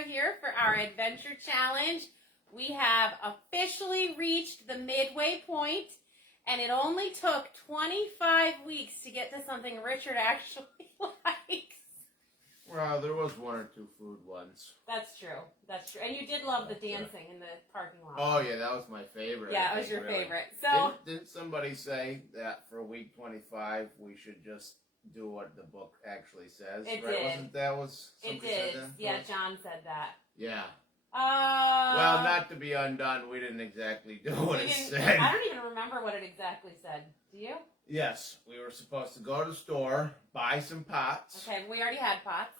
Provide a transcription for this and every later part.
Sarah here for our adventure challenge. We have officially reached the midway point, and it only took 25 weeks to get to something Richard actually likes. Well, there was one or two food ones. That's true. That's true. And you did love the dancing in the parking lot. Oh, yeah, that was my favorite. Yeah, it was your favorite. So Didn't somebody say that for week 25 we should just do what the book actually says? It right? did. Wasn't that was it somebody said did. that? Yeah, John said that. Yeah. Well, not to be undone, we didn't exactly do what it said. I don't even remember what it exactly said. Do you? Yes, we were supposed to go to the store, buy some pots. Okay, we already had pots.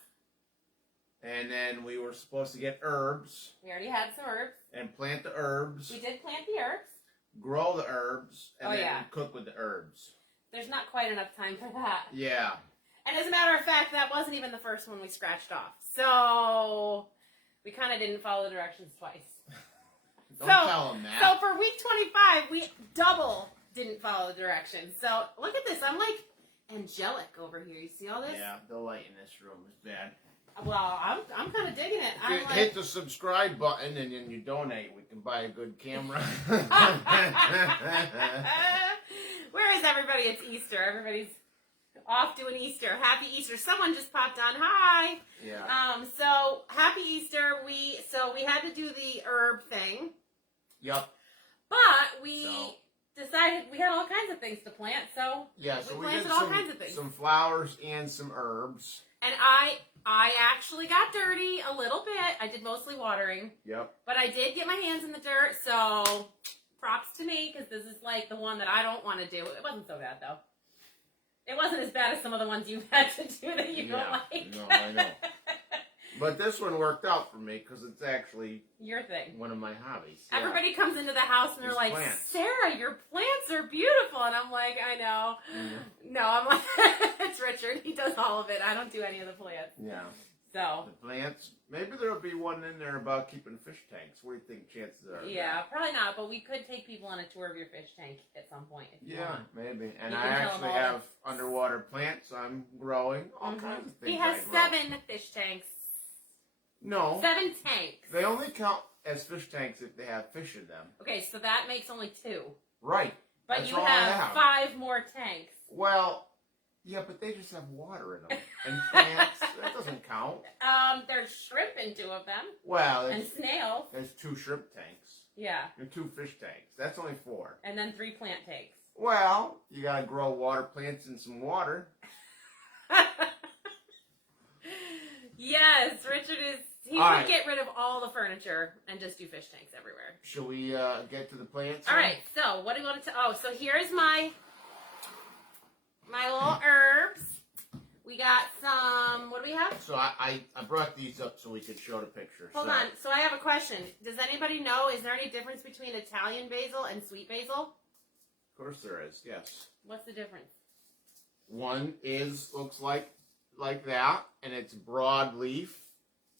And then we were supposed to get herbs. We already had some herbs. And plant the herbs. We did plant the herbs. Grow the herbs. And then yeah. cook with the herbs. There's not quite enough time for that. Yeah. And as a matter of fact, that wasn't even the first one we scratched off. So we kind of didn't follow the directions twice. Don't tell them that. So for week 25, we double didn't follow the directions. So look at this. I'm like angelic over here. You see all this? Yeah, the light in this room is bad. Well, I'm kind of digging it. I'm like, hit the subscribe button and then you donate. We can buy a good camera. Where is everybody? It's Easter. Everybody's off doing Easter. Happy Easter. Someone just popped on. Hi. Yeah. So happy Easter. We had to do the herb thing. Yep. But we decided we had all kinds of things to plant. So yeah, so we planted did all kinds of things. some flowers and some herbs. And I actually got dirty a little bit. I did mostly watering. Yep. But I did get my hands in the dirt, so props to me, because this is like the one that I don't want to do. It wasn't so bad, though. It wasn't as bad as some of the ones you've had to do that you don't like. No, I know. But this one worked out for me, because it's actually your thing. one of my hobbies. Yeah. Everybody comes into the house and they're like, plants. Sarah, your plants are beautiful. And I'm like, I know. Mm-hmm. No, I'm like, it's Richard. He does all of it. I don't do any of the plants. Yeah. So. The plants. Maybe there'll be one in there about keeping fish tanks. What do you think chances are? Yeah, probably not. But we could take people on a tour of your fish tank at some point. If you want. Maybe. And You I can tell actually them all have underwater plants I'm growing. All kinds of things. He has I grow. 7 fish tanks. No. 7 tanks. They only count as fish tanks if they have fish in them. Okay, so that makes only 2. Right. But That's you all I have 5 more tanks. Well, yeah, but they just have water in them. And plants, that doesn't count. There's shrimp in 2 of them. Well, And snails. there's 2 shrimp tanks. Yeah. And 2 fish tanks. That's only 4. And then 3 plant tanks. Well, you gotta grow water plants in some water. Yes, Richard is... He would get rid of all the furniture and just do fish tanks everywhere. Shall we get to the plants? All right, so what do you want to... Oh, so here's my little herbs. We got some... What do we have? So I brought these up so we could show the picture. Hold on. So I have a question. Does anybody know, is there any difference between Italian basil and sweet basil? Of course there is, yes. What's the difference? One looks like that, and it's broadleaf.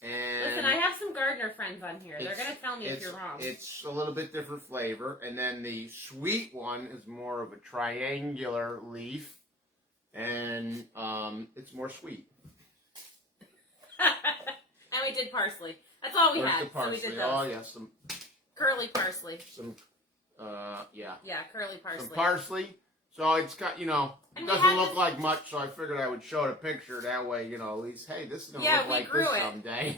And Listen, I have some gardener friends on here. They're going to tell me if you're wrong. It's a little bit different flavor. And then the sweet one is more of a triangular leaf. And it's more sweet. And we did parsley. That's all we Where's had. the parsley? So we did those. Oh, yeah, some Curly parsley. yeah. Yeah, curly parsley. Some parsley. So it's got, it And doesn't look like much, so I figured I would show the picture. That way, at least, hey, this is going to look like this someday.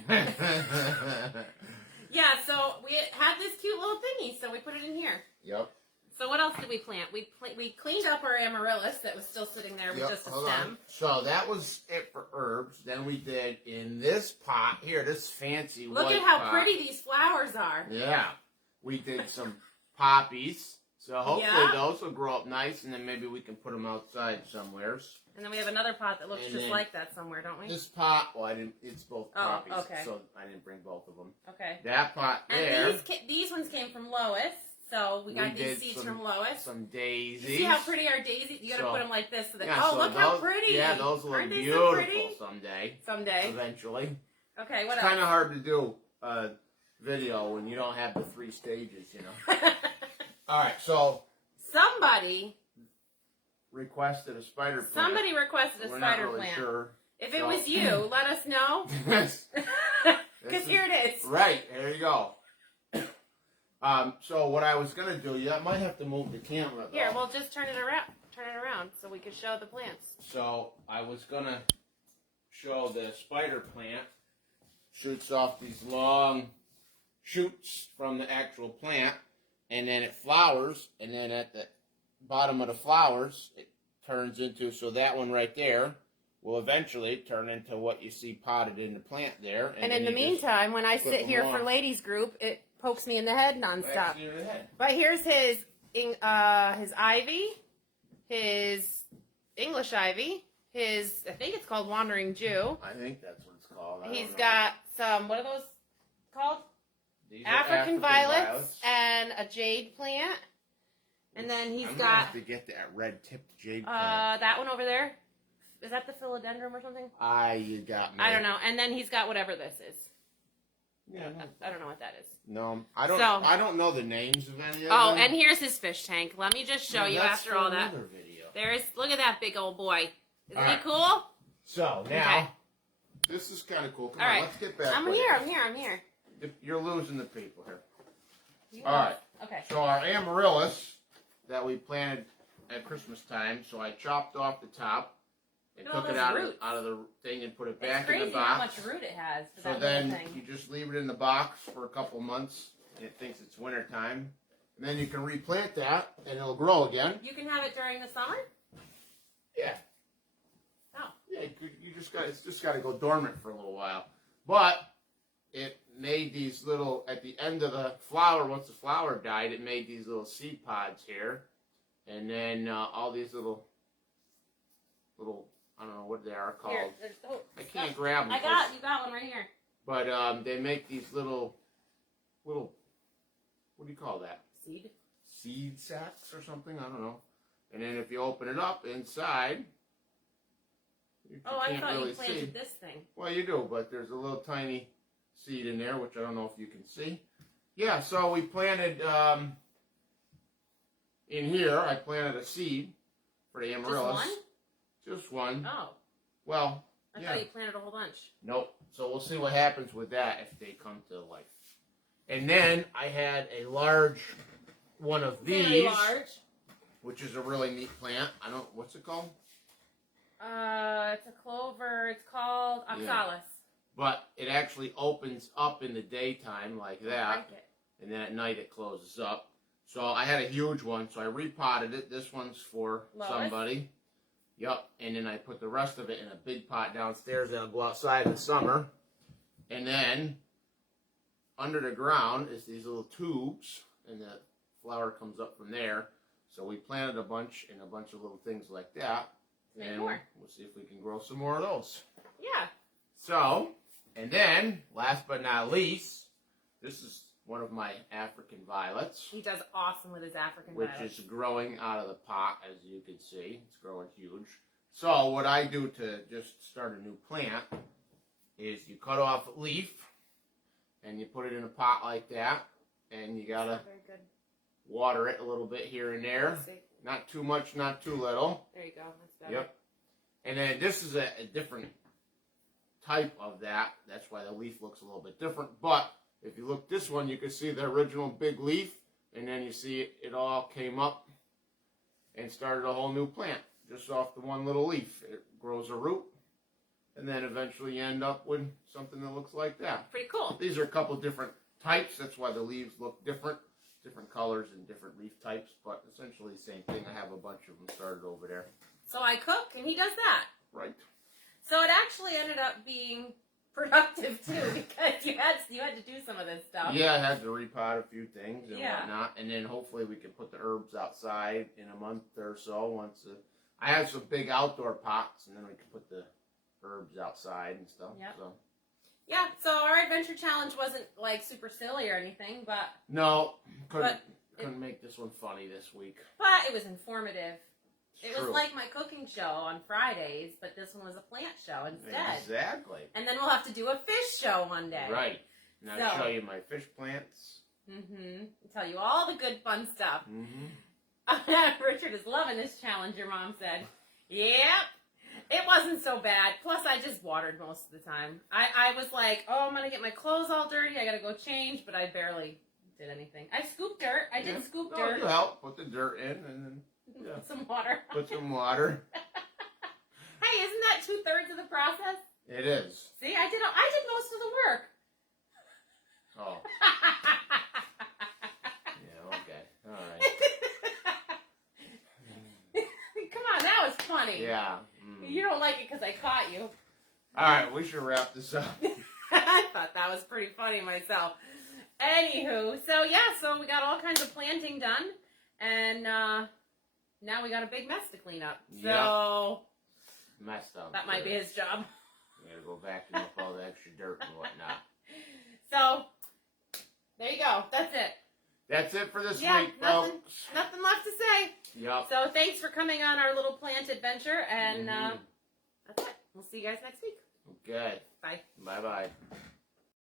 Yeah, so we had this cute little thingy, so we put it in here. Yep. So what else did we plant? We cleaned up our amaryllis that was still sitting there with just a hold stem. on. So that was it for herbs. Then we did in this pot here, this fancy Look white at how pot. pretty these flowers are. Yeah. We did some poppies. So hopefully those will grow up nice, and then maybe we can put them outside somewheres. And then we have another pot that looks just like that somewhere, don't we? This pot, it's both poppies, okay. so I didn't bring both of them. Okay. That pot there. And these ones came from Lois, so we got these seeds from Lois. Some daisies. You see how pretty our daisies? You gotta put them like this so that. Yeah, oh, so look how pretty! Yeah, those will look beautiful someday. Someday. Eventually. Okay, what it's else? Kind of hard to do a video when you don't have the 3 stages, All right, so. Somebody requested a spider plant. Somebody requested a spider plant. Sure. If it So- was you, let us know. Because here it is. Right, there you go. So what I was gonna do, I might have to move the camera though. Here, we'll just turn it around so we can show the plants. So I was gonna show the spider plant shoots off these long shoots from the actual plant, and then it flowers, and then at the bottom of the flowers it turns into, so that one right there will eventually turn into what you see potted in the plant there. And in the meantime, when I sit here for ladies group, it pokes me in the head nonstop. But here's his ivy, his English ivy, his, I think it's called Wandering Jew. I think that's what it's called. He's got some, what are those called? These are African violets and a jade plant. And then he's I'm got gonna have to get that red-tipped jade plant. that one over there. Is that the philodendron or something? You got me. I don't know. And then he's got whatever this is. Yeah, I don't know what that is. no, I don't. So- I don't know the names of any of them. Oh, and here's his fish tank. Let me just show you that's after for all that. another video. There's, look at that big old boy. Isn't All he right. cool? So now, this is kind of cool. Come All on, right. let's get back. I'm with here. it. You're losing the people here. You All know. right. Okay. So our amaryllis that we planted at Christmas time. So I chopped off the top and Look at all took it those out of roots. the thing and put it It's back in crazy the how box. much root it has for So that then little thing. you just leave it in the box for a couple months, and it thinks it's winter time. And then you can replant that, and it'll grow again. You can have it during the summer? Yeah. Oh. Yeah, it's just got to go dormant for a little while. But it made these little, at the end of the flower, once the flower died, it made these little seed pods here. And then all these little, I don't know what they are called. Here, there's, I can't grab them. you got one right here. But they make these little, what do you call that? Seed? Seed sacks or something? I don't know. And then if you open it up inside, you I can't thought really you planted see. this thing. Well, you do, but there's a little tiny seed in there, which I don't know if you can see. Yeah, so we planted, in here, I planted a seed for the amaryllis. Just one? Just one. Oh. Well, I yeah. thought you planted a whole bunch. Nope. So we'll see what happens with that if they come to life. And then I had a large one of these, Very large. which is a really neat plant. What's it called? It's a clover. It's called oxalis. But it actually opens up in the daytime like I that, like it. and then at night it closes up. So I had a huge one, so I repotted it. This one's for Lois? somebody. Yep. And then I put the rest of it in a big pot downstairs that'll go outside in the summer. And then under the ground is these little tubes, and the flower comes up from there. So we planted a bunch and a bunch of little things like that. Make And more. we'll see if we can grow some more of those. Yeah. So, and then, last but not least, this is one of my African violets, He does awesome with his African which violets. is growing out of the pot, as you can see. It's growing huge. So, what I do to just start a new plant is you cut off a leaf, and you put it in a pot like that, and you gotta Very good. water it a little bit here and there. Let's see. Not too much, not too little. There you go. That's better. Yep. And then this is a different type of that. That's why the leaf looks a little bit different. But if you look this one, you can see the original big leaf. And then you see it all came up and started a whole new plant just off the one little leaf. It grows a root. And then eventually you end up with something that looks like that. Pretty cool. These are a couple different types. That's why the leaves look different. Different colors and different leaf types, but essentially the same thing. I have a bunch of them started over there. So I cook, and he does that. Right. So it actually ended up being productive too, because you had to do some of this stuff. Yeah, I had to repot a few things and Yeah. whatnot, and then hopefully we can put the herbs outside in a month or so. I have some big outdoor pots, and then we can put the herbs outside and stuff. Yep. So Yeah. So our adventure challenge wasn't like super silly or anything, but no, couldn't But make this one funny this week. it was informative. It's It was true. like my cooking show on Fridays, but this one was a plant show instead. Exactly. And then we'll have to do a fish show one day. Right. And I'll So- show you my fish plants. Mm-hmm. Tell you all the good fun stuff. Mm-hmm. Richard is loving this challenge, your mom said. Yep. It wasn't wasn't so bad. Plus, I just watered most of the time. I was like, oh, I'm going to get my clothes all dirty. I got to go change, but I barely did anything. I scooped dirt. I did scoop dirt. You help. Put the dirt in and then Put some water. put some water. Hey, isn't that 2/3 of the process? It is. See, I did most of the work. Oh. Yeah, okay. All right. Come on, that was funny. Yeah. You don't like it because I caught you. All right, we should wrap this up. I thought that was pretty funny myself. Anywho, so we got all kinds of planting done, and now we got a big mess to clean up. So Messed up. that might be his job. We gotta go vacuum up all the extra dirt and whatnot. So there you go. That's it. That's it for this week, nothing, folks. nothing left to say. Yep. So thanks for coming on our little plant adventure, and that's it. We'll see you guys next week. Okay. Bye. Bye-bye.